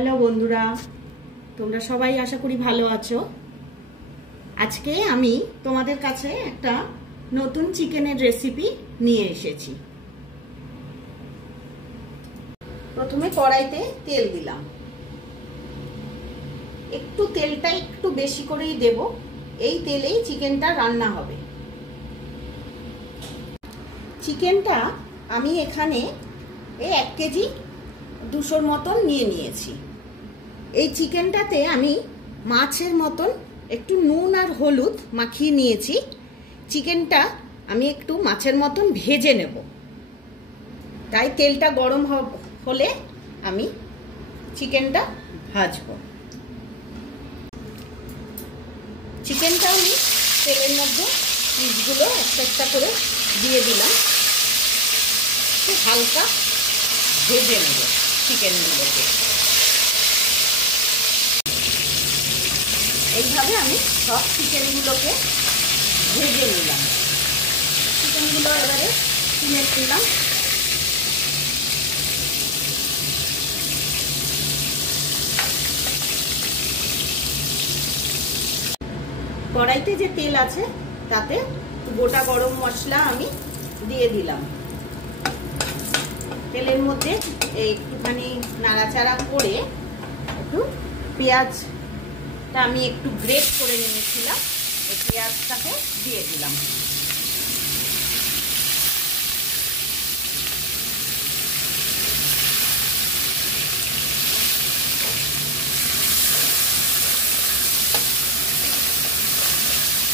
Hello বন্ধুরা, তোমরা সবাই আশা করি ভালো আছো। আজকে আমি তোমাদের কাছে একটা নতুন চিকেনের রেসিপি নিয়ে এসেছি। প্রথমে কড়াইতে তেল দিলাম, একটু তেলটা একটু বেশি করেই দেব, এই তেলেই চিকেনটা রান্না হবে। চিকেনটা আমি এখানে এই 1 কেজি 200 মতন নিয়ে নিয়েছি। এই চিকেনটাতে আমি মাছের মতন একটু নুন আর হলুদ মাখিয়ে নিয়েছি। চিকেনটা আমি একটু মাছের মতন ভেজে নেব, তাই তেলটা গরম হলে আমি চিকেনটা ভাজবো। চিকেনটা আমি তেলের মধ্যে পিসগুলো একটা একটা করে দিয়ে দিলাম, একটু হালকা ভেজে নেব চিকেনগুলোকে। এইভাবে আমি সব চিকেনগুলোকে ভেজে নিলাম। চিকেনগুলো এবারে তুলে তুললাম। কড়াইতে যে তেল আছে তাতে গোটা গরম মশলা আমি দিয়ে দিলাম। তেলের মধ্যে একটুখানি নাড়াচাড়া করে একটু পেঁয়াজটা আমি একটু গ্রেট করে নিয়েছিলাম, এই পেঁয়াজটাকে দিয়ে দিলাম।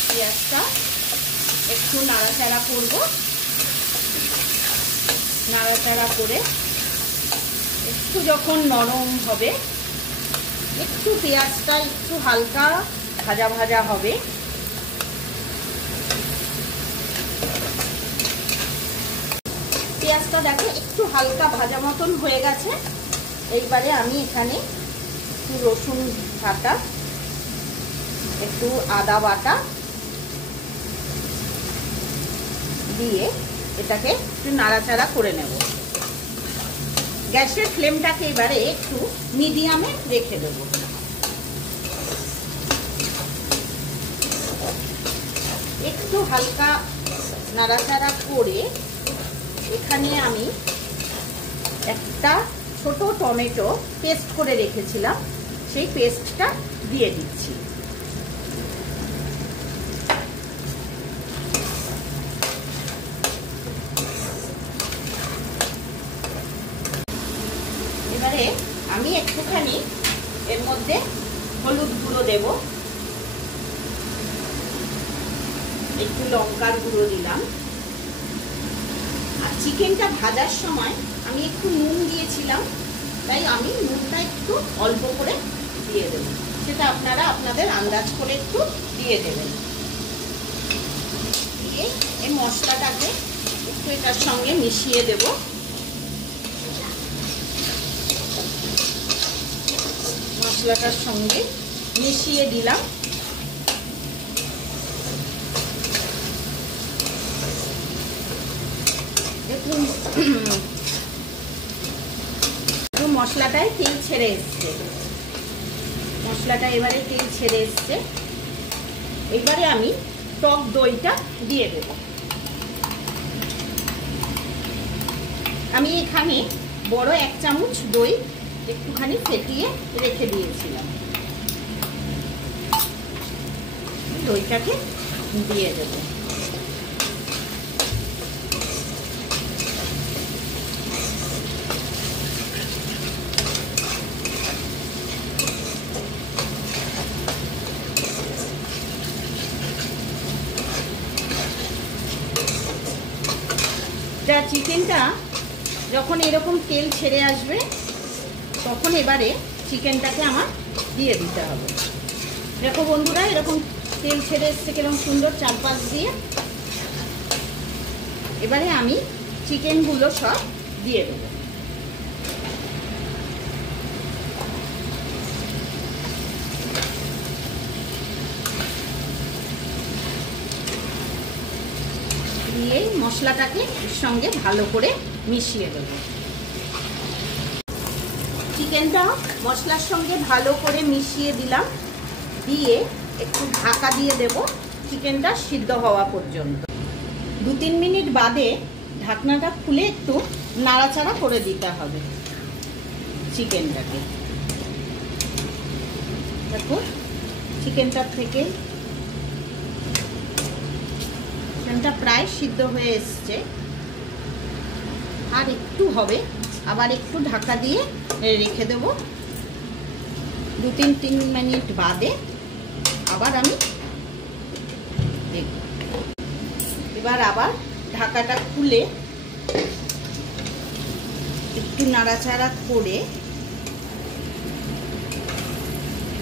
পেঁয়াজটা একটু নাড়াচাড়া করব, নাড়াচাড়া করে একটু যখন নরম হবে, একটু পেঁয়াজটা একটু হালকা ভাজা ভাজা হবে, পেঁয়াজটা দেখো একটু হালকা ভাজা মতন হয়ে গেছে। এইবারে আমি এখানে একটু রসুন বাটা, একটু আদা বাটা দিয়ে এটাকে একটু নাড়াচাড়া করে নেব। গ্যাসের ফ্লেমটাকে এবারে একটু মিডিয়ামে রেখে দেব। একটু হালকা নাড়াচাড়া করে এখানে আমি একটা ছোট টমেটো পেস্ট করে রেখেছিলাম, সেই পেস্টটা দিয়ে দিচ্ছি। এবারে আমি একটুখানি এর মধ্যে হলুদ গুঁড়ো দেব, একটু লঙ্কার গুঁড়ো দিলাম। আর চিকেনটা ভাজার সময় আমি একটু নুন দিয়েছিলাম, তাই আমি নুনটা একটু অল্প করে দিয়ে দেব, সেটা আপনারা আপনাদের আন্দাজ করে একটু দিয়ে দেবেন। দিয়ে এই মশলাটাকে একটু এটার সঙ্গে মিশিয়ে দেব। মশলাটার সঙ্গে মিশিয়ে দিলাম। দেখুন মশলাটায় তেল ছেড়ে এসছে, মশলাটা এবারে তেল ছেড়ে এসছে। এবারে আমি টক দইটা দিয়ে দেব। আমি এখানে বড় 1 চামচ দই একটুখানি ফেটিয়ে রেখে দিয়েছিলাম, দইটাকে দিয়ে দেব। যা চিকেনটা যখন এরকম তেল ছেড়ে আসবে, তখন এবারে চিকেনটাকে আমার দিয়ে দিতে হবে। দেখো বন্ধুরা, এরকম তেল ছেড়ে এসছে কিরকম সুন্দর চারপাশ দিয়ে। এবারে আমি চিকেনগুলো সব দিয়ে দেবো। দিয়ে মশলাটাকে এর সঙ্গে ভালো করে মিশিয়ে দেবো। চিকেনটা মশলার সঙ্গে ভালো করে মিশিয়ে দিলাম, দিয়ে একটু ঢাকা দিয়ে দেব চিকেনটা সিদ্ধ হওয়া পর্যন্ত। 2-3 মিনিট বাদে ঢাকনাটা খুলে একটু নাড়াচাড়া করে দিতে হবে চিকেনটাকে। দেখো চিকেনটা থেকে চিকেনটা প্রায় সিদ্ধ হয়ে এসছে, আর একটু হবে, আবার একটু ঢাকা দিয়ে রেখে দেব। 2-3 মিনিট বাদে আবার আমি দেখব। এবার আবার ঢাকাটা খুলে একটু নাড়াচাড়া করে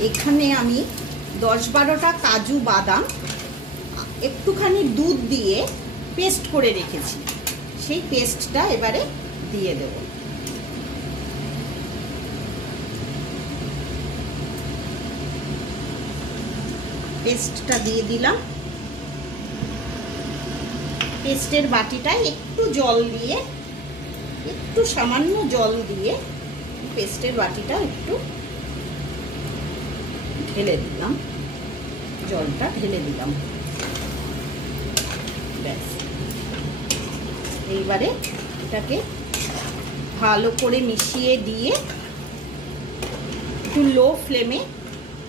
এখানে আমি 10-12টা কাজু বাদাম একটুখানি দুধ দিয়ে পেস্ট করে রেখেছি, সেই পেস্টটা এবারে দিয়ে দেব। পেস্টটা দিয়ে দিলাম। পেস্টের বাটিটায় একটু জল দিয়ে, একটু সামান্য জল দিয়ে পেস্টের বাটিটা একটু ঢেলে দিলাম, জলটা ঢেলে দিলাম। ব্যাস, এইবারে এটাকে ভালো করে মিশিয়ে দিয়ে একটু লো ফ্লেমে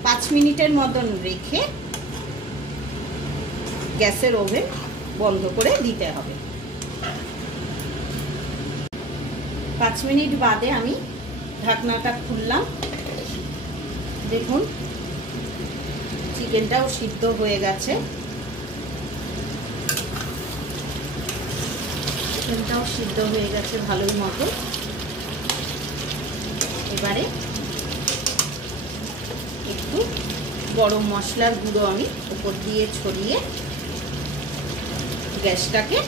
5 মিনিটের মতন রেখে গ্যাসের ওভেন বন্ধ করে দিতে হবে। 5 মিনিট বাদে আমি ঢাকনাটা খুললাম। দেখুন চিকেনটাও সিদ্ধ হয়ে গেছে, চিকেনটাও সিদ্ধ হয়ে গেছে ভালোই মতো। এবারে একটু গরম মশলার গুঁড়ো আমি উপর দিয়ে ছড়িয়ে গ্যাসটাকে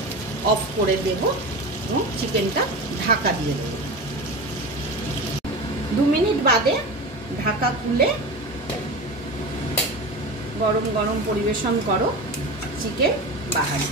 অফ করে দেব এবং চিকেনটা ঢাকা দিয়ে দেব। 2 মিনিট বাদে ঢাকা খুলে গরম গরম পরিবেশন করো চিকেন বাহারি।